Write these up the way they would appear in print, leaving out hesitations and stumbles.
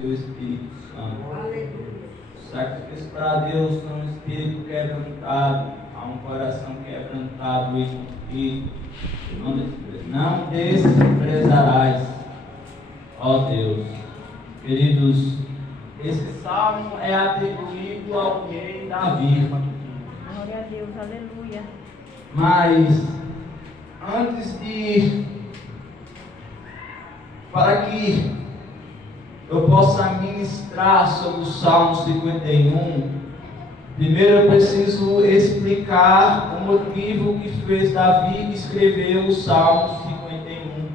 teu Espírito Santo. O sacrifício para Deus é um espírito quebrantado, há um coração quebrantado e não desprezarás, ó Deus. Queridos, esse salmo é atribuído ao rei Davi. Glória a Deus, aleluia. Mas, antes de para que eu possa ministrar sobre o Salmo 51, primeiro eu preciso explicar o motivo que fez Davi escrever o Salmo 51.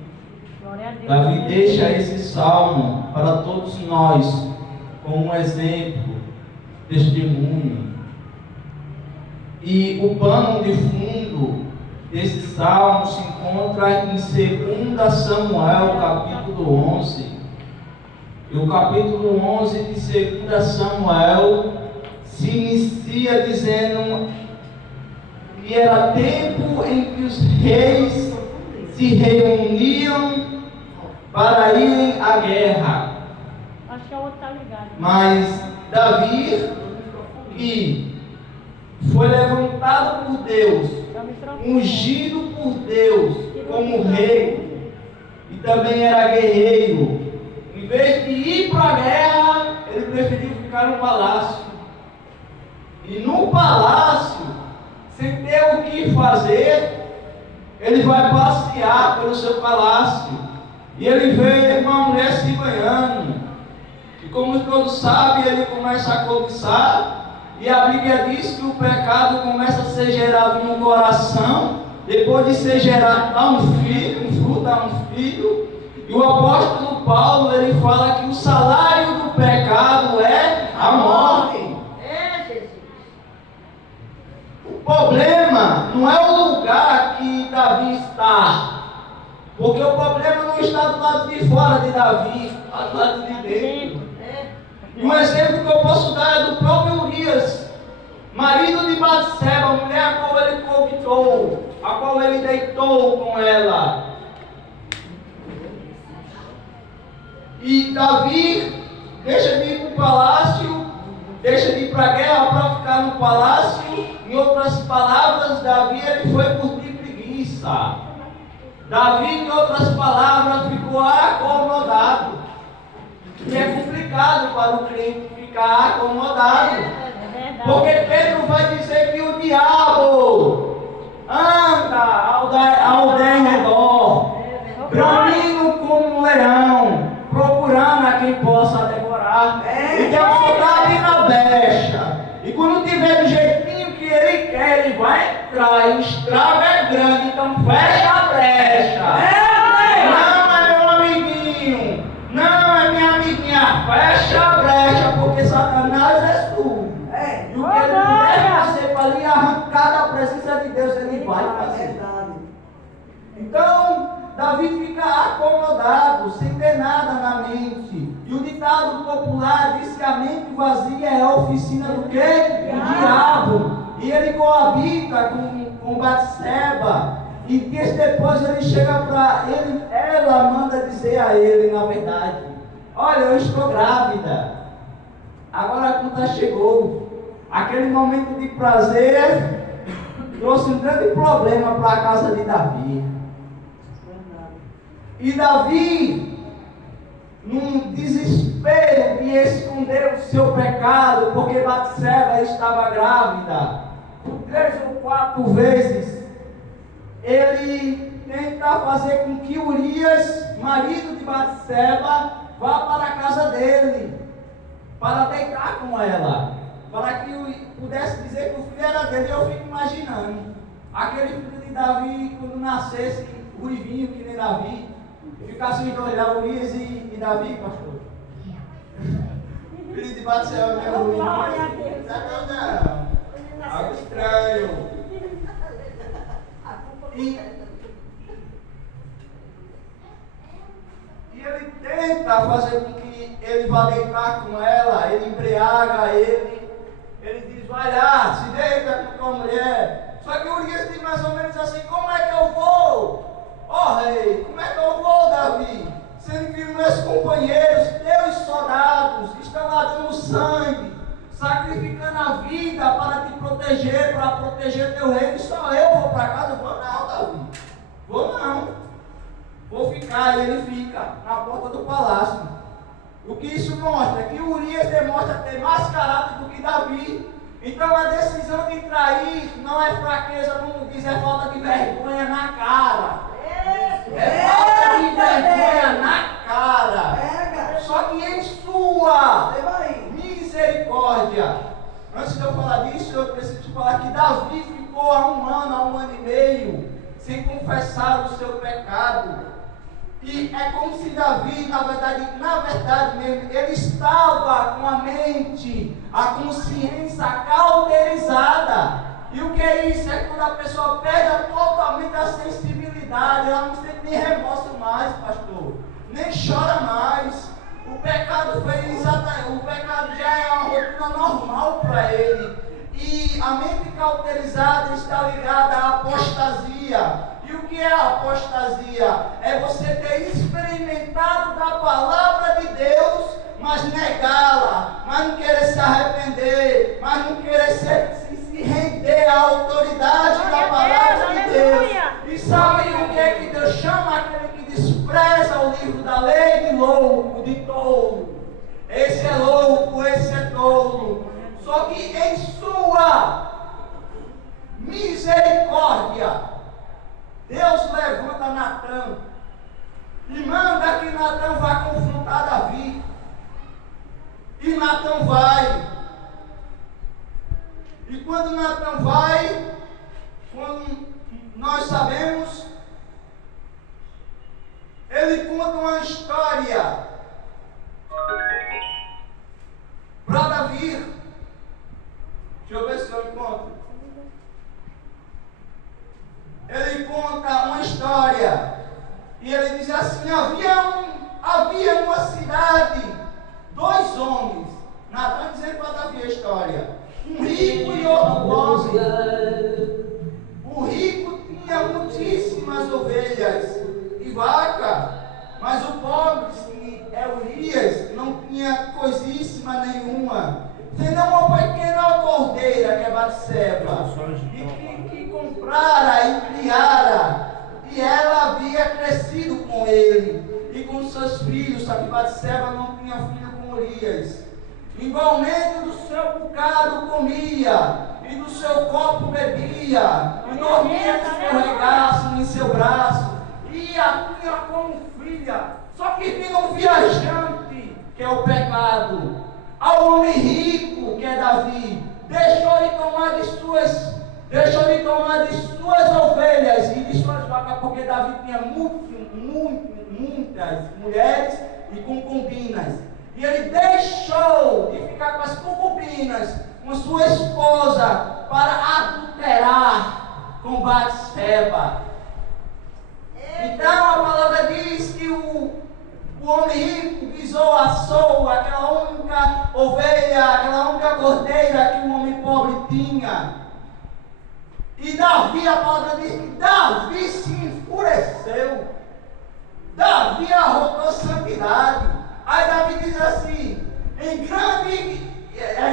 Glória a Deus. Davi deixa esse salmo para todos nós como um exemplo, testemunho. E o pano de fundo desse salmo se encontra em 2 Samuel, capítulo 11. E o capítulo 11 de 2 Samuel se inicia dizendo que era tempo em que os reis se reuniam para irem à guerra. Acho que a outra está ligada. Mas Davi, que foi levantado por Deus, ungido por Deus como rei, e também era guerreiro, em vez de ir para a guerra, ele preferiu ficar no palácio. E no palácio, sem ter o que fazer, ele vai passear pelo seu palácio. E ele vê uma mulher se banhando. E como todos sabem, ele começa a cobiçar. E a Bíblia diz que o pecado começa a ser gerado no coração. Depois de ser gerado, dá um filho, um fruto, dá um filho. E o apóstolo Paulo, ele fala que o salário do pecado é a morte. O problema não é o lugar que Davi está. Porque o problema não está do lado de fora de Davi, está do lado de dentro. E um exemplo que eu posso dar é do próprio Urias, marido de Batseba, a mulher a qual ele cobiçou, a qual ele deitou com ela. E Davi deixa de ir para o palácio, deixa de ir para a guerra para ficar no palácio. Em outras palavras, Davi ele foi por de preguiça. Davi, em outras palavras, ficou acomodado. E é complicado para o crente ficar acomodado. Porque Pedro vai dizer que o diabo anda ao derredor, bramindo como um leão, procurando a quem possa devorar. Então soldado na brecha. E quando tiver do jeitinho que ele quer, ele vai entrar. E o estrago é grande, então fecha a brecha. Não é meu amiguinho, não é minha amiguinha, fecha a brecha, porque Satanás é surdo. E o que ele puder fazer para lhe arrancar da presença de Deus, ele vai fazer. Então, Davi fica acomodado, sem ter nada na mente. E o ditado popular diz que a mente vazia é a oficina do quê? Do diabo. E ele coabita com Batseba. E dias depois ele chega para ele, ela manda dizer a ele, na verdade: olha, eu estou grávida. Agora a conta chegou. Aquele momento de prazer trouxe um grande problema para a casa de Davi. E Davi, num desespero de esconder o seu pecado, porque Batseba estava grávida, por 3 ou 4 vezes, ele tenta fazer com que Urias, marido de Batseba, vá para a casa dele, para deitar com ela, para que pudesse dizer que o filho era dele. Eu fico imaginando, aquele filho de Davi, quando nascesse, ruivinho que nem Davi, ficasse os dois lá, Urias e Davi, pastor. Filho de Batseba, meu ruivinho. Não, algo estranho. E ele tenta fazer com que ele vá deitar com ela, ele embriaga ele diz: vai lá, se deita com tua mulher. Só que Urias diz mais ou menos assim: como é que eu vou? Ó rei, como é que eu vou, Davi? Sendo que meus companheiros, teus soldados, cai e ele fica na porta do palácio. O que isso mostra? Que Urias demonstra ter mais caráter do que Davi. Então a decisão de trair não é fraqueza, como diz, é falta de vergonha na cara. É falta de vergonha na cara. Só que em sua misericórdia. Antes de eu falar disso, eu preciso te falar que Davi ficou há um ano e meio, sem confessar o seu pecado. E é como se Davi, na verdade mesmo, ele estava com a mente, a consciência cauterizada. E o que é isso? É quando a pessoa perde totalmente a sensibilidade, ela não sente nem remorso mais, pastor, nem chora mais. O pecado já é uma rotina normal para ele. E a mente cauterizada está ligada à apostasia. E o que é a apostasia? É você ter experimentado da palavra de Deus, mas negá-la, mas não querer se arrepender, mas não querer se render à autoridade da palavra de Deus. E sabe o que é que Deus chama? Aquele que despreza o livro da lei de louco, de tolo. Esse é louco, esse é tolo. Só que em sua misericórdia, Deus levanta Natã e manda que Natã vá confrontar Davi. E Natã vai. E quando Natã vai, quando nós sabemos, ele conta uma história para Davi. Deixa eu ver se eu encontro. Ele conta uma história e ele diz assim: havia numa cidade 2 homens. Natã dizendo para Davi a história: um rico e outro pobre. O rico tinha muitíssimas ovelhas e vaca, mas o pobre, que é Urias, não tinha coisíssima nenhuma, senão uma pequena cordeira, que é Batseba, e que comprara e criara, e ela havia crescido com ele e com seus filhos. Só que Batseba não tinha filho com Urias. Igualmente do seu bocado comia, e do seu copo bebia, e dormia no seu regaço, em seu braço, e a tinha como filha. Só que vinha um viajante, que é o pecado, ao homem rico, que é Davi, deixou de tomar de suas ovelhas e de suas vacas, porque Davi tinha muitas mulheres e concubinas. E ele deixou de ficar com as concubinas, com sua esposa, para adulterar com Batseba. Então a palavra diz que o homem rico guisou a soa, aquela única ovelha, aquela única cordeira que o homem pobre tinha. E Davi, a palavra diz que Davi se enfureceu. Davi arrogou santidade. Aí Davi diz assim,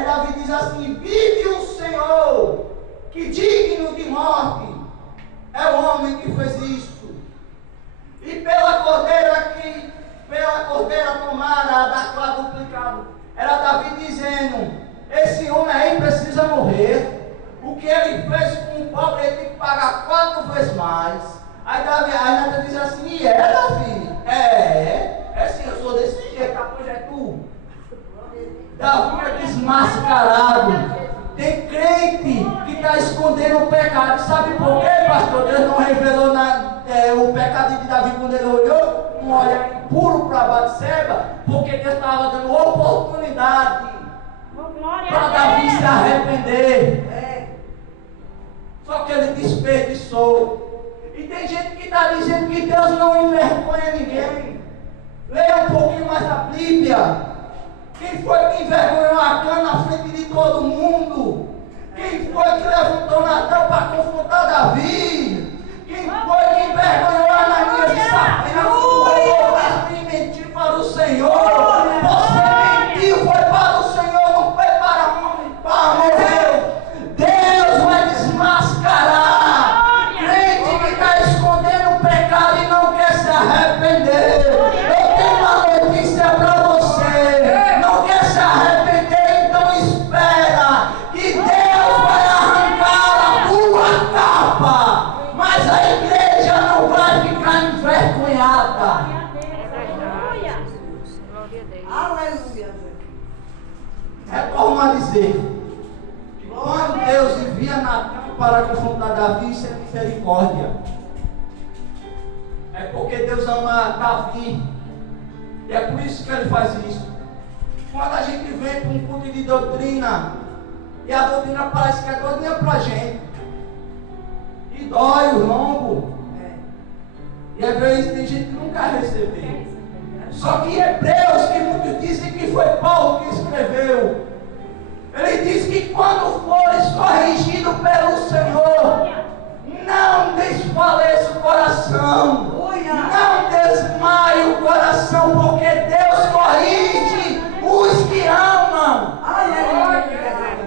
Davi diz assim: vive o Senhor, que digno de morte é o homem que fez isto. E pela cordeira tomada, da quadruplicado, era Davi dizendo: esse homem aí precisa morrer. O que ele fez com o pobre, ele tem que pagar 4 vezes mais. Aí Natã diz assim: Davi? É sim, eu sou desse jeito, pois é tu. Davi é desmascarado. Tem crente que está escondendo o pecado. Sabe por quê, pastor? Deus não revelou o pecado de Davi quando ele olhou um olhar impuro para Batseba, porque Deus estava dando oportunidade para Davi se arrepender. Só que ele desperdiçou. E tem gente que está dizendo que Deus não envergonha ninguém. Leia um pouquinho mais a Bíblia. Quem foi que envergonhou Acã na frente de todo mundo? Quem foi que levantou Natã para confrontar Davi? Quem foi que envergonhou Ananias e Safira e mentiu para o Senhor? Você mentiu, foi para o Senhor, não foi para morrer. Deus vai desmascarar crente que está escondendo o pecado e não quer se arrepender. Glória a Deus. Aleluia. Glória a Deus. Aleluia. Retorno a dizer que quando Deus envia Natan para confrontar Davi, isso é misericórdia. É porque Deus ama Davi. E é por isso que ele faz isso. Quando a gente vem para um culto de doutrina, e a doutrina parece que é todinha para a gente, e dói o lombo, e às vezes tem gente que não quer receber. Só que Hebreus, que muitos dizem que foi Paulo que escreveu, ele diz que quando fores corrigido pelo Senhor, não desfaleça o coração, não desmaie o coração, porque Deus corrige os que amam.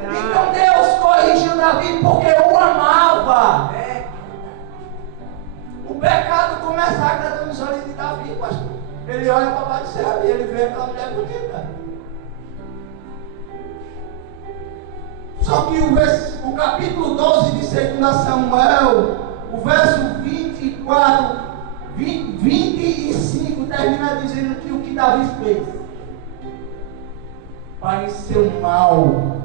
Então Deus corrigiu Davi porque o amava. O pecado começa agradando os olhos de Davi, pastor. Ele olha para Batseba e ele vê aquela mulher bonita. Só que o capítulo 12 de 2 Samuel, o verso 24, 25 termina dizendo que o que Davi fez pareceu mal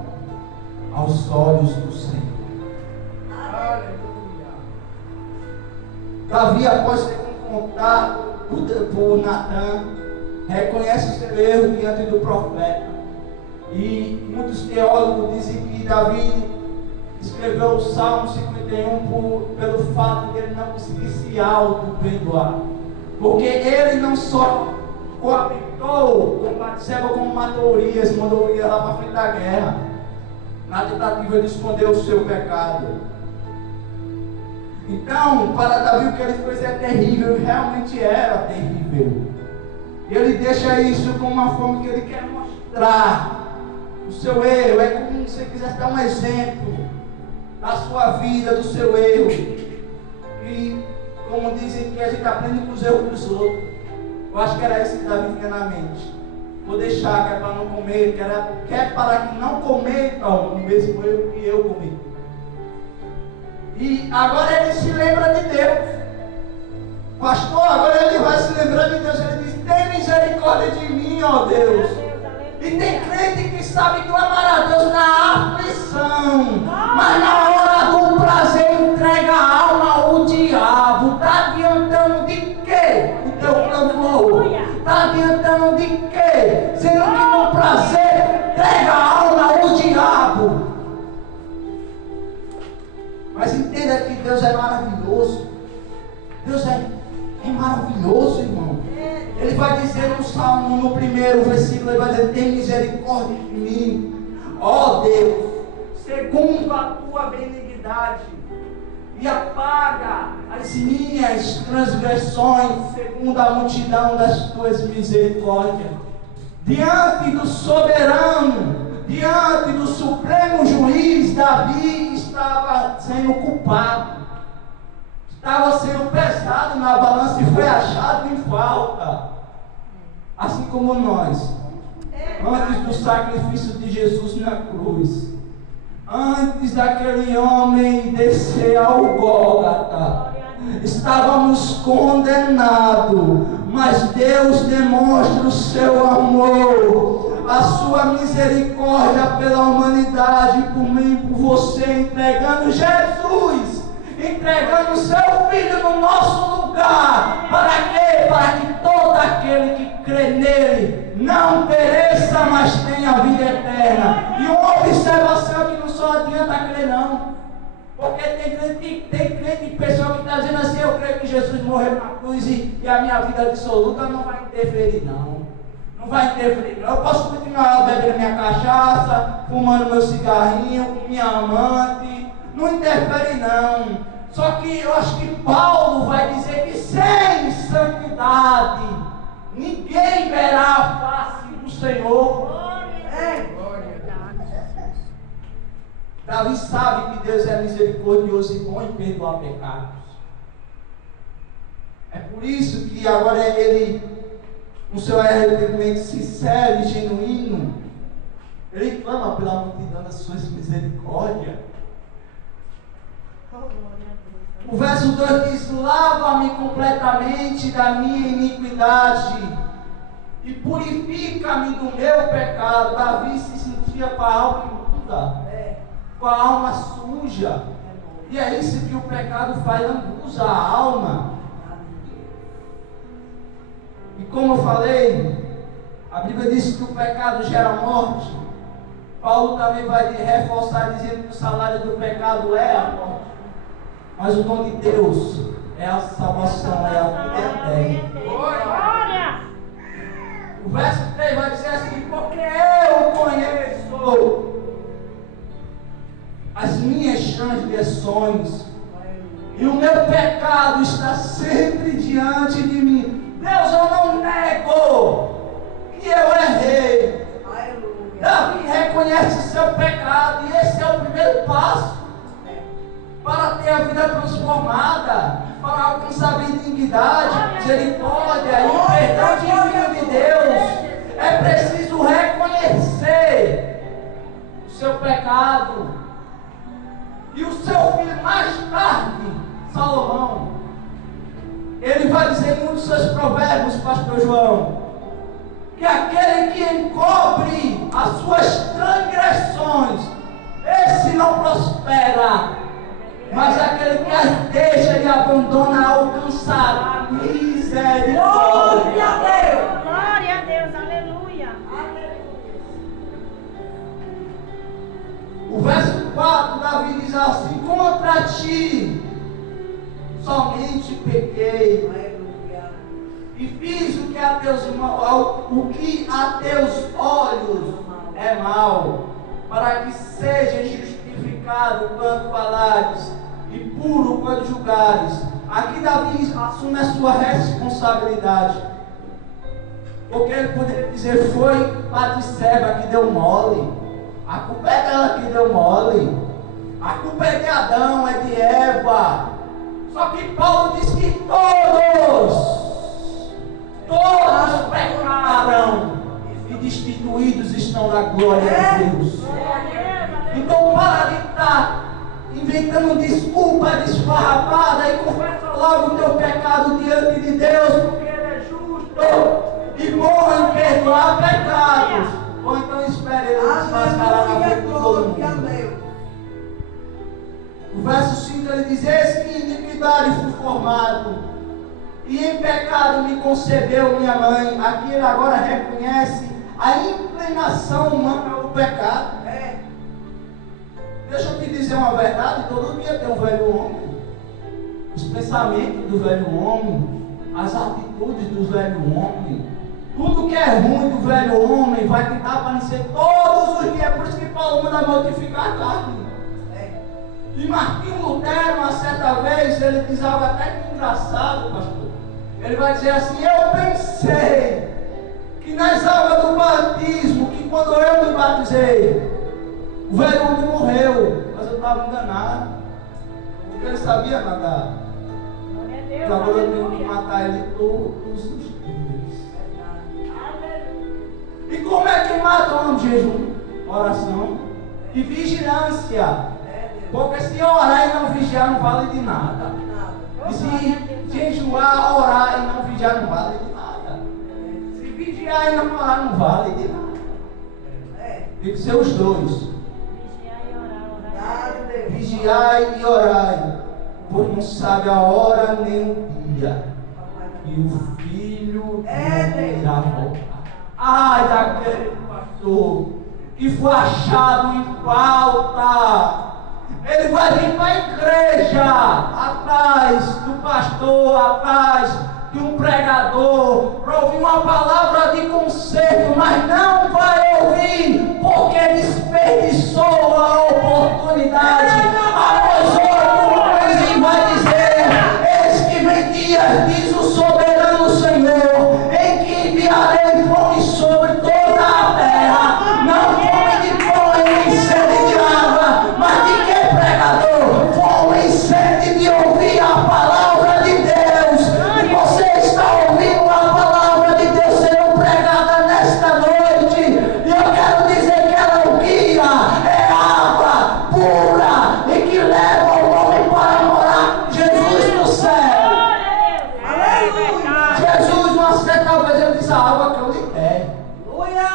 aos olhos do Senhor. Davi, após ser confrontado por Natan, reconhece o seu erro diante do profeta. E muitos teólogos dizem que Davi escreveu o Salmo 51 pelo fato de ele não conseguir se auto-perdoar. Porque ele não só coabitou com Batseba, como matou Urias, mandou Urias lá para frente da guerra, na tentativa de esconder o seu pecado. Então, para Davi, o que ele fez é terrível, e realmente era terrível. E ele deixa isso como uma forma que ele quer mostrar o seu erro. É como se você quisesse dar um exemplo da sua vida, do seu erro. E, como dizem, que a gente aprende com os erros dos outros. Eu acho que era isso que Davi tinha na mente. Vou deixar, que é para não comer, que é para que não cometam o mesmo erro que eu cometi. E agora ele se lembra de Deus. Pastor, agora ele vai se lembrar de Deus. Ele diz: tem misericórdia de mim, ó Deus. E tem crente que sabe clamar a Deus na aflição, mas na hora do prazer entrega a alma ao diabo. Está adiantando de quê o teu clamor? Está adiantando de quê? Sendo que no prazer entrega a alma ao diabo. Mas entenda que Deus é maravilhoso. Deus é maravilhoso, irmão. Ele vai dizer no Salmo, no primeiro versículo, ele vai dizer: tem misericórdia de mim, ó Deus, segundo a tua benignidade, e apaga as minhas transgressões, segundo a multidão das tuas misericórdias. Diante do soberano, diante do supremo juiz, Davi estava sendo culpado, estava sendo pesado na balança e foi achado em falta. Assim como nós, antes do sacrifício de Jesus na cruz, antes daquele homem descer ao Gólgota, estávamos condenados, mas Deus demonstra o seu amor, a sua misericórdia pela humanidade, por mim e por você, entregando Jesus, entregando o seu Filho no nosso lugar. Para quê? Para que todo aquele que crê nele não pereça, mas tenha a vida eterna. E uma observação que não só adianta crer não, porque tem crente e pessoa que está dizendo assim: eu creio que Jesus morreu na cruz e a minha vida absoluta não vai interferir não. Não vai interferir não. Eu posso continuar bebendo minha cachaça, fumando meu cigarrinho, com minha amante, não interfere não. Só que eu acho que Paulo vai dizer que sem santidade ninguém verá a face do Senhor. Davi sabe que Deus é misericordioso e bom em perdoar pecados. É por isso que agora ele, no seu arrependimento sincero e genuíno, ele clama pela multidão das suas misericórdias. O verso 2 diz: lava-me completamente da minha iniquidade e purifica-me do meu pecado. Davi se sentia com a alma imunda, com a alma suja. E é isso que o pecado faz, lambuza a alma. E como eu falei, a Bíblia diz que o pecado gera morte. Paulo também vai reforçar dizendo que o salário do pecado é a morte. Mas o dom de Deus é a salvação, é a vida eterna. Glória! O verso 3 vai dizer assim: porque eu conheço as minhas transgressões e o meu pecado está sempre diante de mim. Deus, eu não nego que eu errei. Davi reconhece seu pecado e esse é o primeiro passo para ter a vida transformada, para alcançar a benignidade, misericórdia e o perdão divino de Deus. É preciso reconhecer o seu pecado. E o seu filho mais tarde, Salomão, ele vai dizer em um dos seus provérbios, pastor João, que aquele que encobre as suas transgressões, esse não prospera. Mas aquele que as deixa e abandona alcançará misericórdia. Glória a Deus! Glória a Deus! Aleluia! O verso 4, Davi diz assim: contra ti somente pequei e fiz o que a teus olhos é mal, para que seja justificado quando falares e puro quando julgares. Aqui Davi assume a sua responsabilidade, porque ele poderia dizer: foi Batseba que deu mole, a culpa é dela que deu mole, a culpa é de Adão, é de Eva. Só que Paulo diz que todos pecaram e destituídos estão da glória de Deus. Então para de estar inventando desculpa desfarrapada e confessa logo o teu pecado diante de Deus, porque Ele é justo e bom em perdoar pecados. Ou então espere Ele desmascarar na frente de todo mundo. O verso 5 ele diz: eis que em iniquidade fui formado, e em pecado me concebeu minha mãe. Aqui ele agora reconhece a inclinação humana ao pecado. Deixa eu te dizer uma verdade: todo dia tem um velho homem. Os pensamentos do velho homem, as atitudes do velho homem, tudo que é ruim do velho homem vai tentar aparecer todos os dias. Por isso que Paulo manda mortificar a carne. E Martinho Lutero, uma certa vez, ele diz algo até que engraçado, pastor. Ele vai dizer assim: eu pensei que nas águas do batismo, que quando eu me batizei, o velho homem morreu, mas eu estava enganado, porque ele sabia nadar. E agora eu tenho que matar ele todos os dias. E como é que mata o homem? Jejum, oração e vigilância. Porque se orar e não vigiar não vale de nada. E se jejuar, orar e não vigiar não vale de nada. Se vigiar e não orar não vale de nada. Tem que ser os dois. Vigiai e orai, pois não sabe a hora nem o dia, e o filho irá voltar. Ai daquele pastor que foi achado em falta. Ele vai vir para a igreja, atrás do pastor, atrás de um pregador, para ouvir uma palavra de conserto, mas não vai ouvir, porque desperdiçou a oportunidade. Após 8 meses ele vai dizer: eis que vem dias, diz o soberano Senhor, em que enviarei fome sobre toda a terra, não fome de pão nem sede de água, mas de que, pregador? Fome e sede de ouvir a palavra de Deus. E você está ouvindo a palavra talvez ele disse a água que eu lhe der. Aleluia.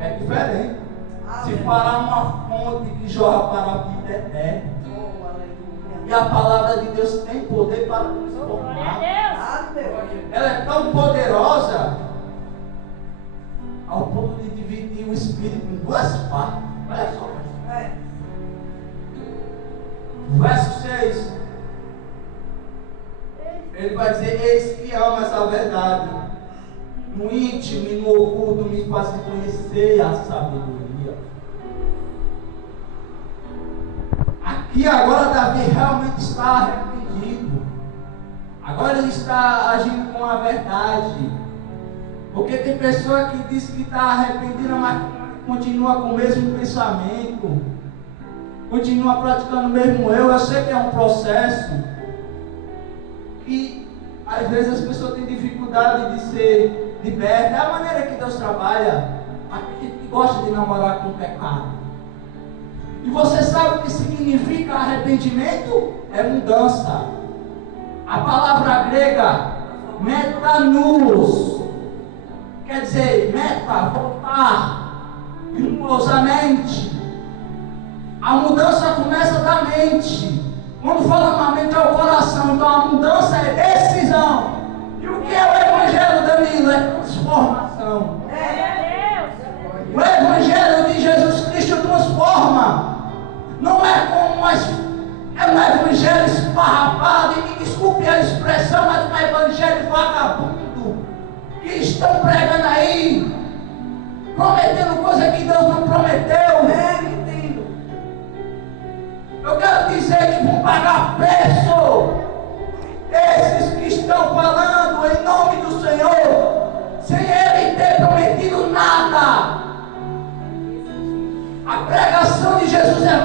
É diferente. Se parar uma fonte que jorra para a vida eterna. Oh, aleluia. E a palavra de Deus tem poder para Glória transformar. a Deus. Ela é tão poderosa ao ponto de dividir o Espírito em duas partes. Olha só. Verso 6. Ele vai dizer: eis que amo essa verdade. No íntimo e no oculto me faz conhecer a sabedoria. Aqui agora Davi realmente está arrependido. Agora ele está agindo com a verdade. Porque tem pessoa que diz que está arrependida, mas continua com o mesmo pensamento, continua praticando o mesmo erro. Eu sei que é um processo e às vezes as pessoas têm dificuldade de ser libertas. É a maneira que Deus trabalha. A gente que gosta de namorar com o pecado. E você sabe o que significa arrependimento? É mudança. A palavra grega metanous quer dizer meta, voltar, granulosamente. A mudança começa da mente. Quando fala na mente é o coração. Então a mudança é decisão. E o que é o Evangelho, Danilo? É transformação. Glória a Deus. O Evangelho de Jesus Cristo transforma. Não é como é um evangelho esparrapado, e me desculpe a expressão, mas um evangelho vagabundo, que estão pregando aí, prometendo coisa que Deus não prometeu. Eu quero dizer que vão pagar preço esses que estão falando em nome do Senhor, sem Ele ter prometido nada. A pregação de Jesus é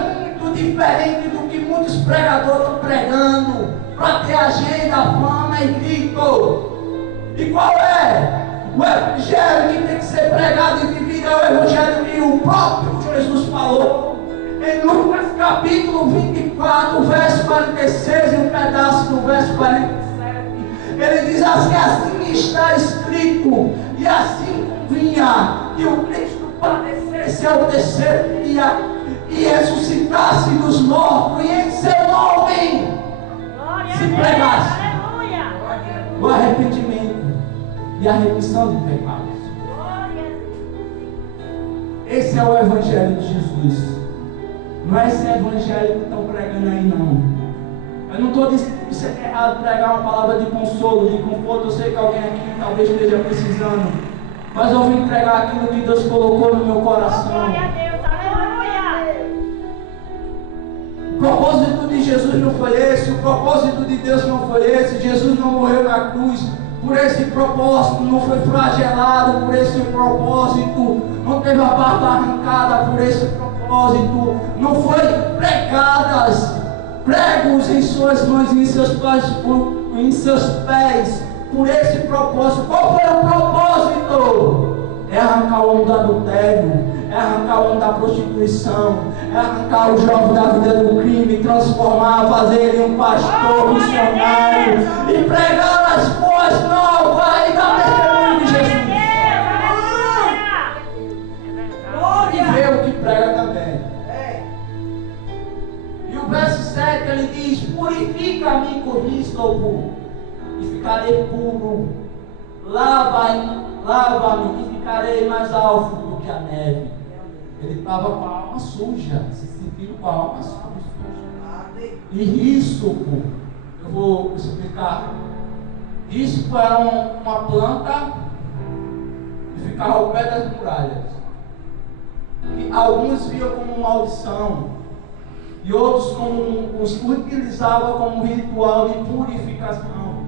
muito diferente do que muitos pregadores estão pregando para ter agenda, fama e grito. E qual é? O evangelho que tem que ser pregado e vivido é o evangelho que o próprio Jesus falou em Lucas capítulo 24, verso 46 e um pedaço do verso 47. Ele diz assim está escrito, e assim convinha que o Cristo padecesse ao terceiro dia e ressuscitasse dos mortos, e em seu nome se pregasse o arrependimento e a remissão de pecados. Esse é o Evangelho de Jesus. Não é esse Evangelho que estão pregando aí, não. Eu não estou dizendo que isso é errado pregar uma palavra de consolo, de conforto. Eu sei que alguém aqui talvez esteja precisando, mas eu vim pregar aquilo que Deus colocou no meu coração. Glória a Deus, aleluia. O propósito de Jesus não foi esse, o propósito de Deus não foi esse. Jesus não morreu na cruz por esse propósito, não foi flagelado por esse propósito, não teve a barba arrancada por esse propósito, não foi pregos em suas mãos e em seus pés por esse propósito. Qual foi o propósito? É arrancar o homem do adultério, é arrancar o homem da prostituição, é arrancar o jovem da vida do crime, transformar, fazer ele um pastor missionário e pregar as boas novas e dar testemunho de Jesus. E ver o que prega também. E o verso 7 ele diz: purifica-me com hisopo e ficarei puro, lava-me e ficarei mais alvo do que a neve. Ele estava com a alma suja, se sentindo com a alma suja. E hisopo, eu vou explicar. Hisopo era uma planta que ficava ao pé das muralhas, que alguns viam como maldição e outros os utilizavam como ritual de purificação.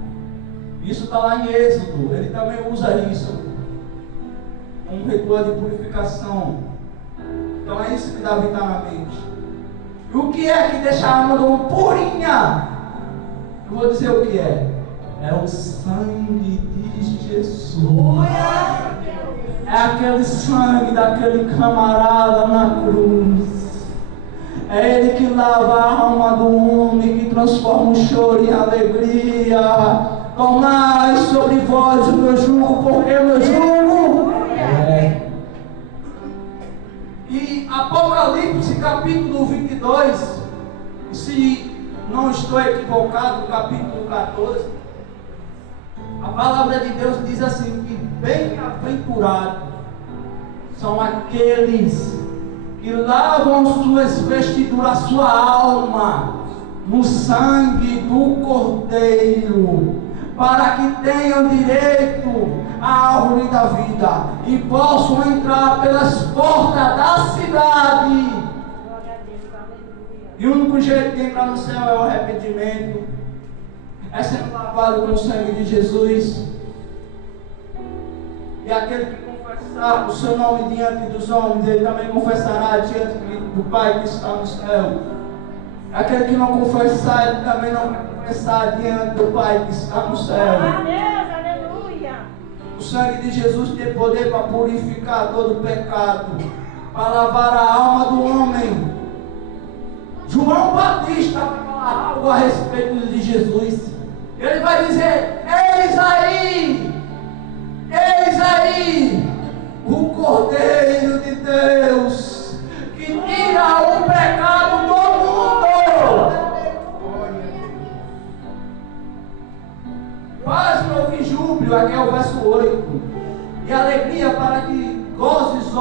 Isso está lá em Êxodo, ele também usa isso como ritual de purificação. Então é isso que Davi está na mente. E o que é que deixa a alma do homem purinha? Eu vou dizer o que é. É o sangue de Jesus. É aquele sangue daquele camarada na cruz. É Ele que lava a alma do homem, que transforma o choro em alegria. Tomai sobre vós o meu jugo, porque o meu jugo é. E Apocalipse capítulo 22, se não estou equivocado, capítulo 14, a palavra de Deus diz assim, que bem-aventurados são aqueles que lavam suas vestiduras, sua alma, no sangue do Cordeiro, para que tenham direito à árvore da vida e possam entrar pelas portas da cidade. Glória a Deus, aleluia. E o único jeito de entrar no céu é o arrependimento, é sendo lavado com o sangue de Jesus. E aquele que confessar o seu nome diante dos homens, ele também confessará diante do Pai que está no céu. Aquele que não confessar, ele também não vai confessar diante do Pai que está no céu. Glória a Deus, aleluia. O sangue de Jesus tem poder para purificar todo pecado, para lavar a alma do homem. João Batista vai falar algo a respeito de Jesus. Ele vai dizer: eis aí, o Cordeiro de Deus, que tira o pecado do mundo. Faz-me ouvir júbilo, aqui é o verso 8, e alegria para que gozes,